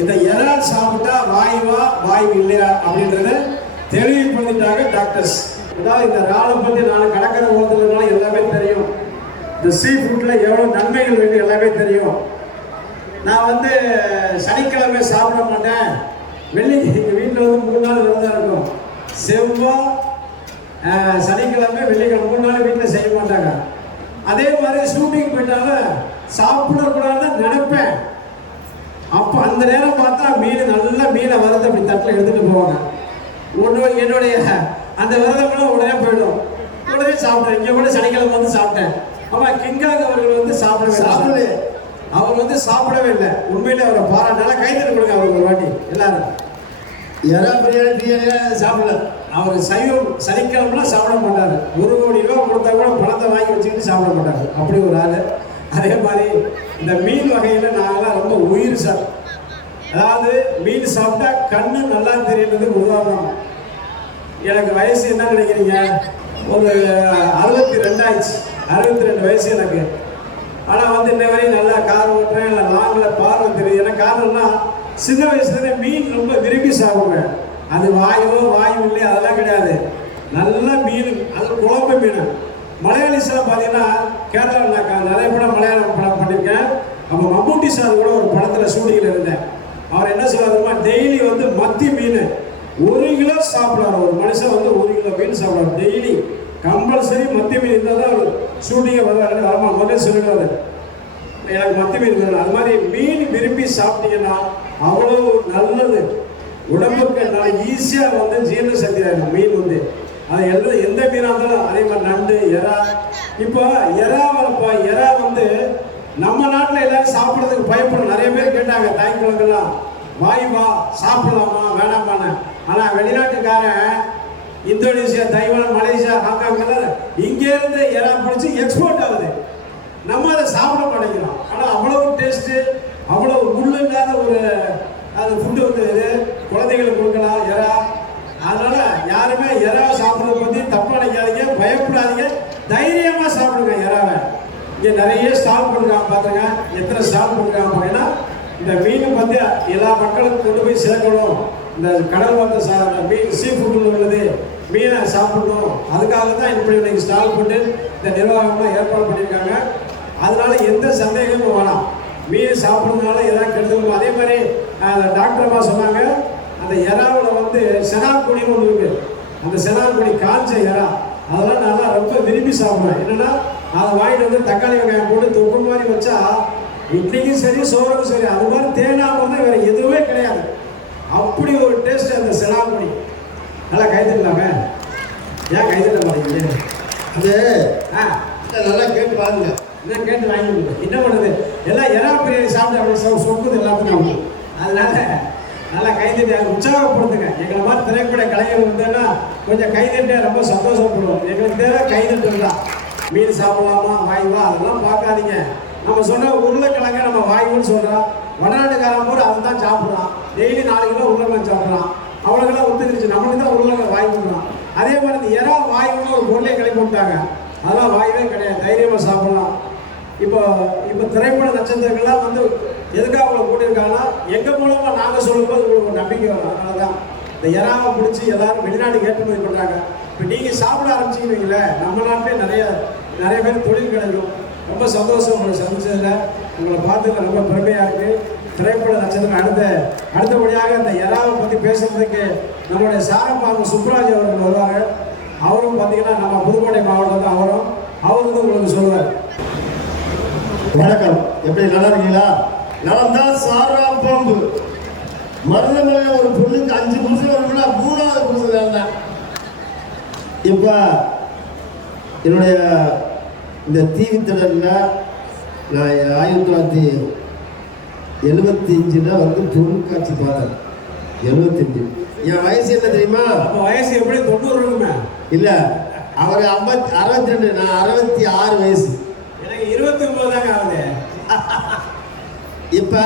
இந்த இறால் சாப்பிட்டா வாயுவா வாயு இல்லையா அப்படின்றத தெளிவுபடுத்திட்டாங்க டாக்டர்ஸ். அதாவது இந்த இறாலை பற்றி நான் கடற்கரை ஓரத்துலனால எல்லாமே தெரியும். இந்த சீ ஃபுட்ல எவ்வளோ நன்மைகள் இருக்கு எல்லாமே தெரியும். நான் வந்து சனிக்கிழமை சாப்பிட மாட்டேன், வெள்ளி எங்கள் வீட்டில் வந்து 3 நாள் விரதம் இருக்கும். செவ்வாய் சனிக்கிழமை வெள்ளிக்கிழமை 3 நாள் வீட்டில் செய்ய மாட்டாங்க. அதே மாதிரி ஷூட்டிங் போயிட்டாலும் சாப்பிடக்கூடாதுன்னு நினைப்பேன். அப்போ அந்த நேரம் பார்த்தா நல்ல மீனை வறுத்து அப்படி தட்டில் எடுத்துகிட்டு போவாங்க. என்னுடைய அந்த விரதங்களும் உடனே போயிடும். உடனே சாப்பிட்டேன். இங்கே கூட சனிக்கிழமை வந்து சாப்பிட்டேன். ஆமாம், கிங்காங் அவர்கள் வந்து சாப்பிடவே அவர் வந்து சாப்பிடவே இல்லை. உண்மையிலே அவரை பாராட்டால கைத்தறி கொடுங்க அவருக்கு ஒரு வாட்டி எல்லாரும். பிரியாணி சாப்பிடல. அவர் சைவம் சனிக்கிழமெல்லாம் சாப்பிட மாட்டார். 1 கோடி ரூபா கொடுத்தா கூட பணத்தை வாங்கி வச்சுக்கிட்டு சாப்பிட மாட்டார். அப்படி ஒரு ஆள். அதே மாதிரி இந்த மீன் வகையில் நாங்கள்லாம் ரொம்ப உயிர் சார். அதாவது மீன் சாப்பிட்டா கண்ணு நல்லா தெரியறதுக்கு உதாரணம். எனக்கு வயசு என்ன நினைக்கிறீங்க? ஒரு 62 ஆயிடுச்சு. 62 வயசு எனக்கு. ஆனால் வந்து இன்ன வரையும் நல்லா கார் ஓட்டுறேன், இல்லை லாங்கில் பார்வை தெரியுது. ஏன்னா காரணம்னா சின்ன வயசுலேயே மீன் ரொம்ப விரும்பி சாப்பிடுவேன். அது வாயு இல்லையா அதெல்லாம் கிடையாது. நல்ல மீன், அது குழம்பு மீன். மலையாளிஸ்லாம் பார்த்தீங்கன்னா கேரளாவில் நான் நிறைய படம் மலையாளம் படம் பண்ணியிருக்கேன். அப்போ மம்முட்டி சார் கூட ஒரு படத்தில் ஷூட்டிங்கில் இருந்தேன். அவர் என்ன சொல்றாருமா, டெய்லி வந்து மத்தி மீன் 1 கிலோ சாப்பிடுவார். ஒரு மனுஷன் வந்து 1 கிலோ மீன் சாப்பிடுவார் டெய்லி. கம்பல்சரி மத்தி மீன் இருந்தால் தான் அவர் ஷூட்டிங்கை வருவார். ஆமாம், முதல்ல சொல்லிடுவார் எனக்கு மத்தி மீன் வேணும். அது மாதிரி மீன் விரும்பி சாப்பிட்டீங்கன்னா அவ்வளோ நல்லது உடம்புக்கு. நல்லா ஈஸியாக வந்து ஜீரண சக்தி ஆகிடும் மீன் வந்து. அது எந்த மீனாக இருந்தாலும் அதே மாதிரி நண்டு, எறா. இப்போ எறா வந்து நம்ம நாட்டில் எல்லாரும் சாப்பிட்றதுக்கு பயப்படும். நிறைய பேர் கேட்டாங்க தாய்க்குழங்கெல்லாம் வாயுவா சாப்பிடலாமா வேணாமான்னு. ஆனால் வெளிநாட்டுக்காரன் இந்தோனேஷியா, தைவான், மலேசியா, ஹாங்காங் இங்கேருந்து எறா பிடிச்சி எக்ஸ்போர்ட் ஆகுது. நம்ம அதை சாப்பிட மாட்டேங்கிறோம். ஆனால் அவ்வளவு டேஸ்ட்டு, அவ்வளவு முள் இல்லாத ஒரு அது ஃபுட்டு வந்து குழந்தைகளுக்கு கொடுக்கலாம் எறா. அதனால யாருமே எறா சாப்பிட்றத பற்றி தப்பு நினைக்காதீங்க, பயப்படாதீங்க, தைரியமாக சாப்பிடுங்க எறாவை. இங்கே நிறைய ஸ்டால் கொடுக்குறாங்க பார்த்துங்க. எத்தனை ஸ்டால் கொடுக்குறாங்க பார்த்தீங்கன்னா இந்த மீன் வந்து எல்லா மக்களுக்கும் கொண்டு போய் சேர்க்கணும். இந்த கடல் வார்த்தை மீன் சீ ஃபுட்டில் உள்ளது மீனை சாப்பிடணும். அதுக்காக தான் இப்படி இன்னைக்கு ஸ்டால் போட்டு இந்த நிர்வாகம்லாம் ஏற்பாடு பண்ணியிருக்காங்க. அதனால எந்த சந்தேகமும் வேணாம். மீன் சாப்பிட்றதுனால எதாவது கெடுதலும். அதே மாதிரி டாக்டர் அம்மா சொன்னாங்க, அந்த எறாவில் வந்து செனாக்குடின்னு ஒன்று இருக்குது. அந்த செனாக்குடி காய்ச்ச எறா அதெல்லாம் நல்லா ரொம்ப விரும்பி சாப்பிடுவேன். என்னென்னா அதை வாங்கிட்டு வந்து தக்காளி வெங்காயம் போட்டு தொக்கு மாதிரி வச்சா இட்லிக்கும் சரி சோறுக்கும் சரி அது மாதிரி தேனாக வந்து வேறு எதுவுமே கிடையாது. அப்படி ஒரு டேஸ்ட் அந்த செனாக்குடி. நல்லா கைத்தட்டலாமே, ஏன் கைத்தட்ட மாட்டேங்குது? அது நல்லா கேட்டு பாருங்க. என்ன கேட்டு வாங்கிக்கணும். என்ன பண்ணுது, எல்லாம் எறா பிரியாணி சாப்பிட்டு அப்படி சொக்குது எல்லாத்துக்கும். அதனால நல்லா கைத்தட்டி அதை உற்சாகப்படுத்துங்க. எங்களை மாதிரி திரைப்பட கலைஞர் இருந்தேன்னா கொஞ்சம் கைத்தட்ட ரொம்ப சந்தோஷப்படுவோம். எங்களுக்கு தேவை கைத்தட்டு தான். மீன் சாப்பிடலாமா வாயுவா அதெல்லாம் பார்க்காதீங்க. நம்ம சொன்ன உருளைக்கிழங்க நம்ம வாயுன்னு சொல்கிறோம். வடநாட்டுக்காரன் போது அதை தான் சாப்பிட்றான். டெய்லி 4 கிலோ உருளைக்கிழங்கு சாப்பிட்றான். அவனுக்கெல்லாம் ஒத்துக்கிடுச்சு. நம்மளுக்கு தான் உருளைக்கிழங்கு வாய்ப்புறான். அதே மாதிரி இந்த எறா வாயுன்னு ஒரு பொருளை கிளப்பி விட்டாங்க. அதெல்லாம் வாயுவே கிடையாது, தைரியமாக சாப்பிடலாம். இப்போ திரைப்பட நட்சத்திரங்கள்லாம் வந்து எதுக்காக அவங்களை கூட்டியிருக்காங்கன்னா எங்கள் மூலமாக நாங்கள் சொல்லும்போது உங்களுக்கு ஒரு நம்பிக்கை வரும். அதனால தான் இந்த எறாவை பிடிச்சி எல்லாரும் வெளிநாட்டுக்கு ஏற்றுமதி பண்ணுறாங்க. இப்போ நீங்கள் சாப்பிட ஆரம்பிச்சிக்கிறீங்களே, நம்ம நாட்டிலே நிறைய பேர் தொழில் கிடைக்கும். ரொம்ப சந்தோஷம் உங்களை சந்திச்சதில். உங்களை பார்த்துக்க ரொம்ப பெருமையாக இருக்குது. திரைப்பட நட்சத்திரம் அடுத்தபடியாக இந்த எறாவை பற்றி பேசுறதுக்கு நம்மளுடைய சாரப்பாங்க சுப்ராஜ் அவர்கள் வருவாங்க. அவரும் பார்த்தீங்கன்னா நம்ம புதுக்கோட்டை மாவட்டம் தான். அவர் வந்து உங்களுக்கு சொல்லுவார். வணக்கம், எப்படி நல்லா இருக்கீங்களா? நான் தான் சாரா பாம்பு. மருதமலையில் ஒரு பொண்ணுக்கு 5 புருஷன் வரும்னா 3வது புருஷன் இருந்தேன். இப்போ என்னுடைய இந்த டிவி திடலில் நான் 1975 வந்து பொருட்காட்சி பார்த்தேன். 75. என் வயசு என்ன தெரியுமா? வயசு எப்படி 90 இருக்குமே? இல்லை, அவர் 62, நான் 66 வயசு. எனக்கு 29 தாங்க ஆகுது. இப்போ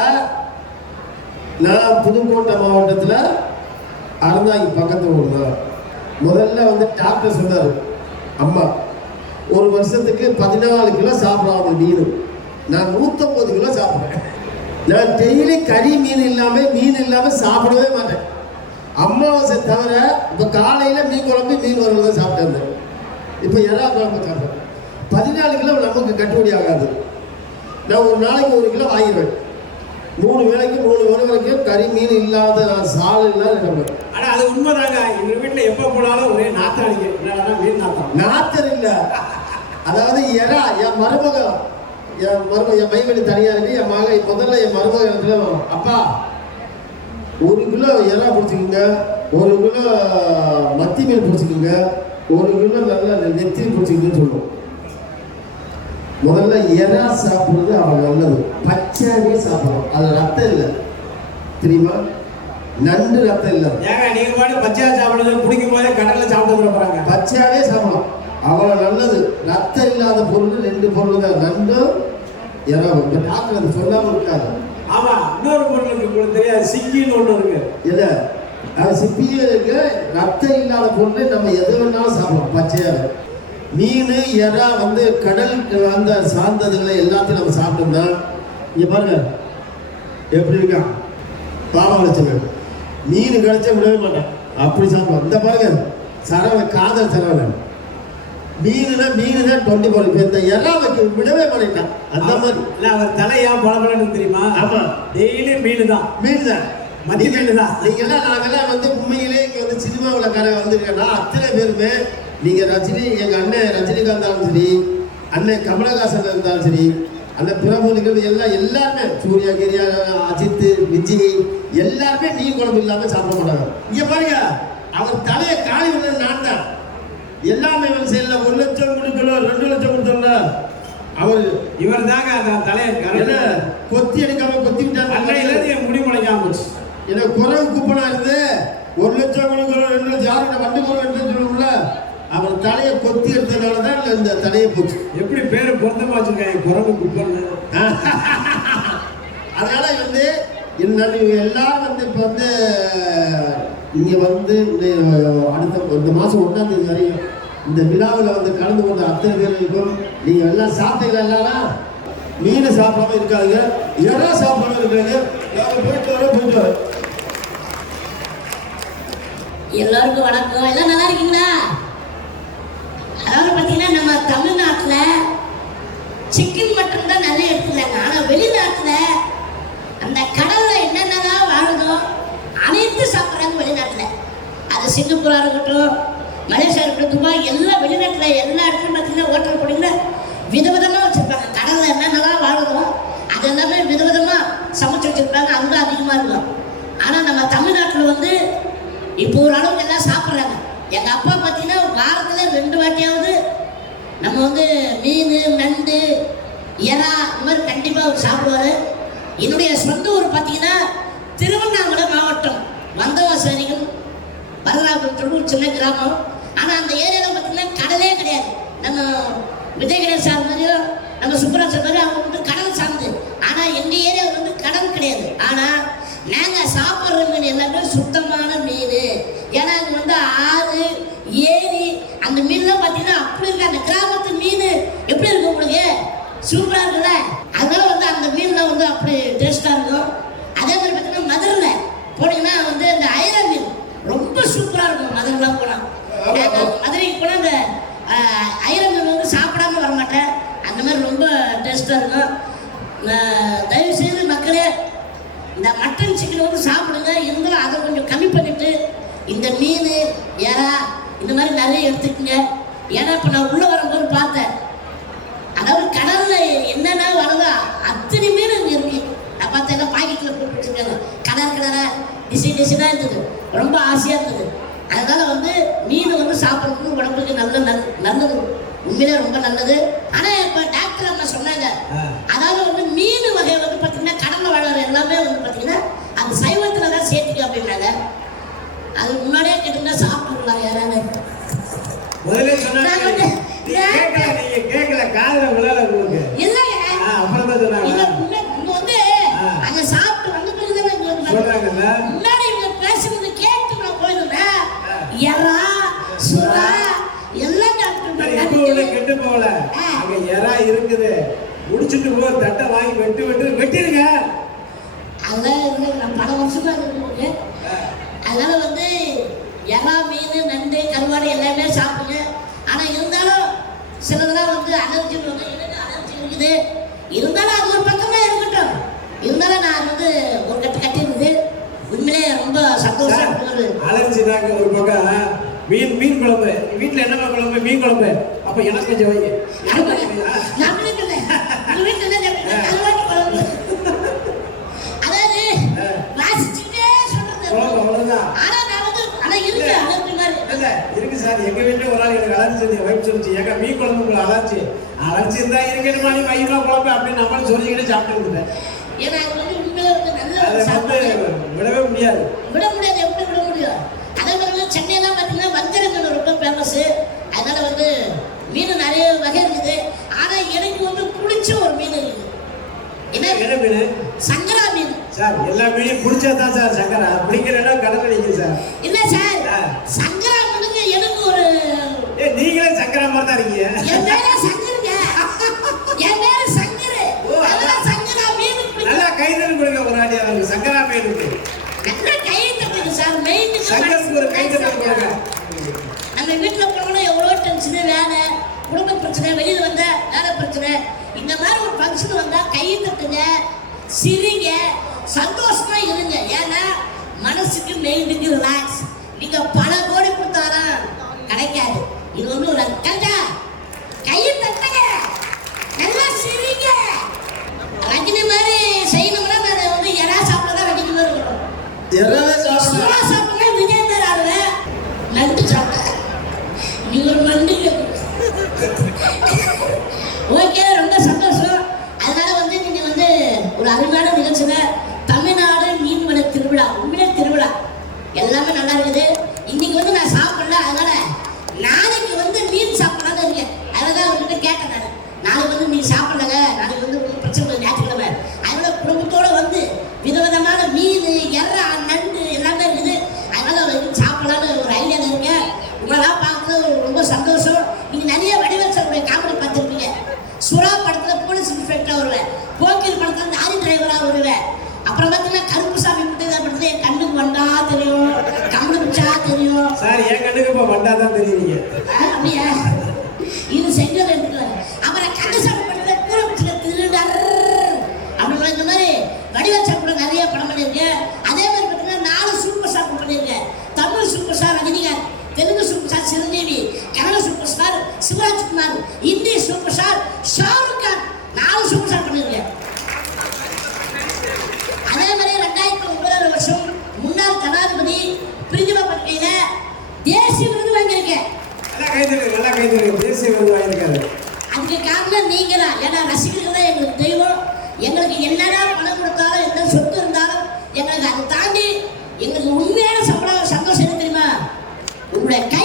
நான் புதுக்கோட்டை மாவட்டத்தில் அறந்தாங்கி பக்கத்து ஊர் தான். முதல்ல வந்து டாக்டர் சொன்னார், அம்மா ஒரு வருஷத்துக்கு 14 கிலோ சாப்பிடாத மீன். நான் 150 கிலோ சாப்பிட்றேன். நான் டெய்லி கறி மீன் இல்லாம சாப்பிடவே மாட்டேன். அமாவாசை தவிர இப்போ காலையில் மீன் குழம்பு மீன் வறுவல் தான் சாப்பிட்டு இருந்தேன். இப்போ எறா குழம்பு சாப்பிட்டேன். 14 கிலோ நமக்கு கட்டுப்படி ஆகாது. நான் ஒரு நாளைக்கு 1 கிலோ வாங்கிடுவேன். 3 வேளைக்கு 3 வேளை வரைக்கும் கறி மீன் இல்லாத நான் சால் இல்லாத இருப்பேன். ஆனால் அது உண்மைதாங்க. எங்கள் வீட்டில் எப்போ போனாலும் ஒரே நாத்தம் அடிக்கும். மீன் நாத்தம் இல்லை, அதாவது எறா என் மருமகன் என் மைவெளி தனியாக இருக்கு. என் மகன் முதல்ல என் மருமகன் இடத்துல அப்பா 1 கிலோ எறா பிடிச்சிக்கோங்க, 1 கிலோ மத்தி மீன் பிடிச்சிக்கோங்க, 1 கிலோ நல்லா நெத்திரி பிடிச்சிக்கோங்கன்னு சொல்லுவோம். முதல்ல எறா சாப்பிடுறது அவன் நல்லது. பச்சையாவே சாப்பிடணும், அது ரத்தம் இல்லை தெரியுமா? நண்டு ரத்தம் இல்லை. ஏங்க நீங்க பாட்டு பச்சையா சாப்பிடுறது பிடிக்கும் போதே கடல்ல சாப்பிட்டு போறாங்க. பச்சையாவே சாப்பிடணும், அவ்வளோ நல்லது. ரத்தம் இல்லாத பொருள் 2 பொருள் தான், நண்டு எறா. இப்போ டாக்டர் அது சொல்லாமல் இருக்காது. ஆமா, இன்னொரு பொருள் இருக்கு, உங்களுக்கு தெரியாது, சிக்கின்னு ஒண்ணு இருக்கு. எதை? அது சிப்பியும் இருக்கு. ரத்தம் இல்லாத பொருள் நம்ம எது வேணாலும் சாப்பிடலாம் பச்சையாக. மீன் எறா கடல் அந்த சார்ந்ததுகளை எல்லாத்தையும் நம்ம சாப்பிட்டோம்னா இங்கே பாருங்க எப்படி இருக்கான் பாவம் வச்சுங்க. மீன் கிடைச்சா விடவே மாட்டேன், அப்படி சாப்பிடுவோம். இந்த பாருங்க சரவை காதல் சரவை மீன் தான் 24. இப்போ இந்த எறா வைக்க விடவே மாட்டேன். அந்த மாதிரி அவர் தலையா பழப்பழன்னு தெரியுமா? ஆமா, டெய்லி மீன் தான் மதிய மீன் தான். நீங்கெல்லாம் நாங்கெல்லாம் உண்மையிலே இங்கே சினிமாவில் கரை வந்திருக்கேன்னா அத்தனை பேருமே நீங்கள் ரஜினி, எங்கள் அண்ணன் ரஜினிகாந்த் இருந்தாலும் சரி, அண்ணன் கமலஹாசன் இருந்தாலும் சரி, அண்ணன் பிரபுகள் எல்லாருமே சூர்யா, கிரியா, அஜித், விஜய் எல்லாருமே மீன் குழம்பு இல்லாமல் சாப்பிட மாட்டாங்க. இங்கே பாருங்க, அவர் தலையை காலி விட நான் தான் எல்லாமே செய்யல. 1 லட்சம் கொடுக்கணும், 2 லட்சம் கொடுத்தோம்ல இவர் தாங்க அந்த தலையை கொத்தி எடுக்காம கொத்தி விட்டாங்க. முடி முளைக்காம போச்சு. எனக்கு குறவு கூப்பனா இருந்து 1 லட்சம் கொடுக்கணும், 2 லட்சம் யாருக்கிட்ட வண்டி போடுவேன் சொல்லுவோம்ல, அவர் தலையை கொத்தி எடுத்ததுனால தான் இந்த தலையை போச்சு. எப்படி பேரு பொருத்தமா வச்சிருக்காங்க, குறவு குப்பன்னு. அதனால எல்லாரும் இப்போ இங்கே அடுத்த இந்த மாதம் 1ஆம் தேதி வரையும் இந்த விழாவில் கலந்து கொண்ட அத்தனை பேருக்கும் நீங்கள் எல்லாம் சாப்பிட்டீங்களா? எல்லாரும் மீன் சாப்பிடாம இருக்காங்க, எறா சாப்பிடாம இருக்காங்க. போயிட்டு வர எல்லாருக்கும் வணக்கம். எல்லாம் நல்லா இருக்கீங்களா? அதாவது பார்த்தீங்கன்னா நம்ம தமிழ்நாட்டில் சிக்கன் மட்டன் தான் நிறைய எடுத்துக்கிறாங்க. ஆனால் வெளிநாட்டில் அந்த கடலில் என்னென்னலாம் வாழுதோ அனைத்து சாப்பிட்றாங்க வெளிநாட்டில். அது சிங்கப்பூராக இருக்கட்டும், மலேசியா இருக்கட்டும், துபாய், எல்லாம் வெளிநாட்டில் எல்லா இடத்துலையும் பார்த்தீங்கன்னா ஹோட்டல் போனீங்கன்னா விதவிதமாக வச்சுருப்பாங்க. கடலில் என்னென்னலாம் வாழுதோ அது எல்லாமே விதவிதமாக சமைச்சு வச்சுருப்பாங்க, அங்கே அதிகமாக இருக்கும். ஆனால் நம்ம தமிழ்நாட்டில் இப்போ ஒரு அளவுக்கு எல்லாம் சாப்பிட்றாங்க. எங்கள் அப்பா பார்த்தீங்கன்னா வாரத்தில் 2 வாட்டியாவது நம்ம மீன், நண்டு, எறா இந்த மாதிரி கண்டிப்பாக அவர் சாப்பிடுவார். என்னுடைய சொந்த ஊர் பார்த்தீங்கன்னா திருவண்ணாமலை மாவட்டம் வந்தவாசரிகள் வரலாற்று சின்ன கிராமம். ஆனால் அந்த ஏரியாவில் பார்த்தீங்கன்னா கடலே கிடையாது. நம்ம விஜயகணேஷ் சார் மாதிரியும் நம்ம சுப்பராஜ் சார் மாதிரி அவங்க கடல் சார்ந்து. ஆனால் எங்கள் ஏரியாவில் கடல் கிடையாது. ஆனால் நாங்கள் சாப்பிட்ற மீன் எல்லாமே சுத்தமான மீன். ஏன்னா அது ஆறு, ஏரி அந்த மீன்லாம் பார்த்தீங்கன்னா அப்படி இருக்கு. அந்த கிராமத்து மீன் எப்படி இருக்கும் உங்களுக்கு? சூப்பராக இருக்குல்ல. அதனால அந்த மீன்லாம் அப்படி டேஸ்டாக இருக்கும். அதே மாதிரி பார்த்தீங்கன்னா மதுரையில் போனீங்கன்னா இந்த ஐர மீன் ரொம்ப சூப்பராக இருக்கும். மதுரைலாம் போனால், மதுரைக்கு போனால் இந்த ஐர மீன் சாப்பிடாம வர மாட்டேன். அந்த மாதிரி ரொம்ப டேஸ்டாக இருக்கும். தயவுசெய்து மக்களே இந்த மட்டன் சிக்கன் சாப்பிடுங்க. இருந்தாலும் அதை கொஞ்சம் கம்மி பண்ணிட்டு இந்த மீன், எறா இந்த மாதிரி நிறைய எடுத்துக்கங்க. ஏன்னா இப்போ நான் உள்ளே வரும்போது பார்த்தேன், அதாவது கடலில் என்னென்ன வருதோ அத்தனை மீன் இங்கே இருக்கு. நான் பார்த்தேன், எல்லாம் பாக்கெட்டில் போட்டு வச்சுருக்காங்க, கலராக டிசைனாக இருந்தது, ரொம்ப ஆசையாக இருந்தது. அதனால் மீன் சாப்பிட்றதுக்கு உடம்புக்கு நல்லது, உண்மையிலே ரொம்ப நல்லது. ஆனால் இப்போ டாக்டர் அம்மா சொன்னாங்க, அதாவது மீன் வகை பார்த்தீங்கன்னா கடலில் வளர எல்லாமே பார்த்தீங்கன்னா அது சைவத்தில் தான் சேர்த்துக்க அப்படின்னாங்க. அது முன்னாடியே கேட்டீங்கன்னா சாப்பிட்டுருக்கலாம் யாராவது. முதல்ல சொன்னாங்க கேட்கல, காதுல விழல உங்களுக்கு. இல்லைங்க, அப்புறம் தான் சொன்னாங்க. அங்க சாப்பிட்டு வந்து சொல்றாங்கல்ல, முன்னாடி இவங்க பேசுறது கேட்டு நான் போயிருந்தேன். எறா, சுறா எல்லாம் கெட்டு போகல. அங்க எறா இருக்குது, முடிச்சுட்டு போய் தட்டை வாங்கி வெட்டிருங்க. அதெல்லாம் இல்லை, நான் பல வருஷமா இருக்கும்போது அதனால வந்து எறா மீன் நண்டு கருவாடு எல்லாமே சாப்பிடுங்க. ஆனால் இருந்தாலும் சிலதெல்லாம் வந்து அலர்ஜி வந்து எனக்கு அலர்ஜி இருக்குது. இருந்தாலும் அது ஒரு பக்கமே இருக்கட்டும். இருந்தாலும் நான் வந்து ஒரு கட்டியிருந்தது உண்மையிலே ரொம்ப சந்தோஷம். அலர்ஜி தாங்க ஒரு பக்கம். மீன் குழம்பு வீட்டில் என்னமா குழம்பு? மீன் குழம்பு. அப்போ எனக்கு கொஞ்சம் வைங்க. நம்ம வீட்டில் எங்கள் வீட்டில் கருவாட்டு குழம்பு. அதாவது வாசிச்சுட்டே சொல்றது அவ்வளோதான். ஆனால் நான் வந்து ஆனால் இருக்கு அலர்ஜி மாதிரி இல்லை இருக்கு சார். எங்கள் வீட்டில் ஒரு நாள் எனக்கு அலர்ஜி வைப் சொல்லிச்சு. எங்க மீன் குழம்பு உங்களுக்கு அலர்ஜி இருந்தா இருக்கணுமா நீ வைமா குழம்பு அப்படின்னு நம்மளும் சொல்லிக்கிட்டு சாப்பிட்டு இருந்தேன். ஏன்னா அது வந்து உண்மையில வந்து நல்ல அதை வந்து விடவே முடியாது. விட முடியாது. எப்படி விட முடியும்? அதே மாதிரி வந்து சென்னையெல்லாம் பார்த்தீங்கன்னா வஞ்சர மீன் ரொம்ப ஃபேமஸ். அதனால வந்து மீன் நிறைய வகை இருக்குது. ஆனால் எனக்கு வந்து பிடிச்ச ஒரு மீன் இருக்குது. என்ன மீன்? சங்கரா மீன். சார் எல்லா மீனையும் பிடிச்சதான் சார் சங்கரா. பிடிக்கிறேன்னா கடல் அடிக்குது சார். இல்லை சார், சங்கரா மீனுங்க எனக்கு ஒரு நீங்களே சங்கரா மாதிரி தான் இருக்கீங்க. என் பேர சங்கருங்க. என் பேர சங்கரு. அதெல்லாம் சங்கரா மீன். நல்லா கைதல் கொடுங்க ஒரு ஆடி அவருக்கு சங்கரா மீனுக்கு. நல்லா கை தட்டுங்க சார். மெயின் சங்கருக்கு ஒரு கைதல் கொடுங்க. நம்ம வீட்டில் போனோம்னா எவ்வளோ டென்ஷனு, வேலை, குடும்ப பிரச்சனை, வெளியில் வந்த வேலை பிரச்சனை. இந்த மாதிரி ஒரு ஃபங்க்ஷன் வந்தால் கை தட்டுங்க, சிரிங்க, சந்தோஷமா இருங்க. ஏன்னா மனசுக்கு மெயினுக்கு ரிலாக்ஸ். நீங்கள் பல கோடி கொடுத்தாலும் கிடைக்காது. இது வந்து ஒரு கண்டா கையை தட்டுங்க, நல்லா சிரிங்க. ரஜினி மாதிரி செய்யணும்னா நான் வந்து எறா சாப்பிட தான் ரஜினி மாதிரி இருக்கணும். சுறா சாப்பிட்டா விஜய் பேர் ஆடுவேன். நண்டு சாப்பிட்டேன் நீ ஒரு நண்டு. ஓகே, ரொம்ப சந்தோஷம். அதனால வந்து நீங்க வந்து ஒரு அருமையான நிகழ்ச்சியில தமிழ்நாடு மீன்வள திருவிழா, உண்மையிலே திருவிழா எல்லாமே நல்லா இருக்குது. இன்னைக்கு வந்து நான் சாப்பிடல, அதனால நாளைக்கு வந்து மீன் சாப்பிடலான்னு இருக்கேன். அதனால அவர்கிட்ட கேட்டேன் நான், நாளைக்கு வந்து நீ சாப்பிடலங்க, நாளைக்கு வந்து ஒன்றும் பிரச்சனை இல்லை, ஞாயிற்றுக்கிழமை. அதனால குடும்பத்தோட வந்து விதவிதமான மீன், எறா, நண்டு எல்லாமே இருக்குது. அதனால வந்து சாப்பிடலான்னு ஒரு ஐடியாவில் இருக்கேன். உங்களெல்லாம் பார்க்குறது ரொம்ப சந்தோஷம். நீங்கள் நிறைய வடிவச்சனுடைய காமெடி பார்த்துருப்பீங்க. சுறா படத்தில் போலீஸ் இன்ஸ்பெக்டராக வருவேன், போக்கில் படத்தில் லாரி டிரைவராக வருவேன். அப்புறம் பார்த்தீங்கன்னா கருப்புசாமி முட்டைதா படத்தில் என் கண்ணுக்கு வண்டா தெரியும், கண்ணு பிடிச்சா தெரியும். சார் என் கண்ணுக்கு இப்போ வண்டா தான் தெரியுங்க. அப்படியா? இது செஞ்சதை எடுத்துக்கலாம். அப்புறம் கண்ணசாமி படத்தில் கூரை பிடிச்சல திருடர் அப்படின்னு இந்த மாதிரி வடிவச்சன் கூட நிறைய படம் பண்ணியிருக்கேன். அதே மாதிரி பார்த்தீங்கன்னா 4 சூப்பர் ஸ்டார் பண்ணியிருக்கேன். Tamil super star Rajinikanth, Telugu super star Chiranjeevi, Kannada super star Shivarajkumar, இந்திய super star Shahrukh Khan, 4 super star பண்ணியிருக்கேன். அதே மாதிரி 2009 வருஷம் முன்னாள் ஜனாதிபதி பிரிதிபா பட்டேல தேசிய விருது வாங்கியிருக்கேன். நல்லா கைதல் தேசிய விருது வாங்கியிருக்காரு. அதுக்கு காரணம் நீங்க தான். ஏன்னா ரசிகர்கள் தான் எங்களுக்கு தெய்வம். எங்களுக்கு என்னடா பணம் கொடுத்தாலும் என்ன சொத்து இருந்தாலும் எங்களுக்கு அதை தாண்டி எங்களுக்கு உண்மையான சந்தோஷம் என்ன தெரியுமா? உங்களுடைய கை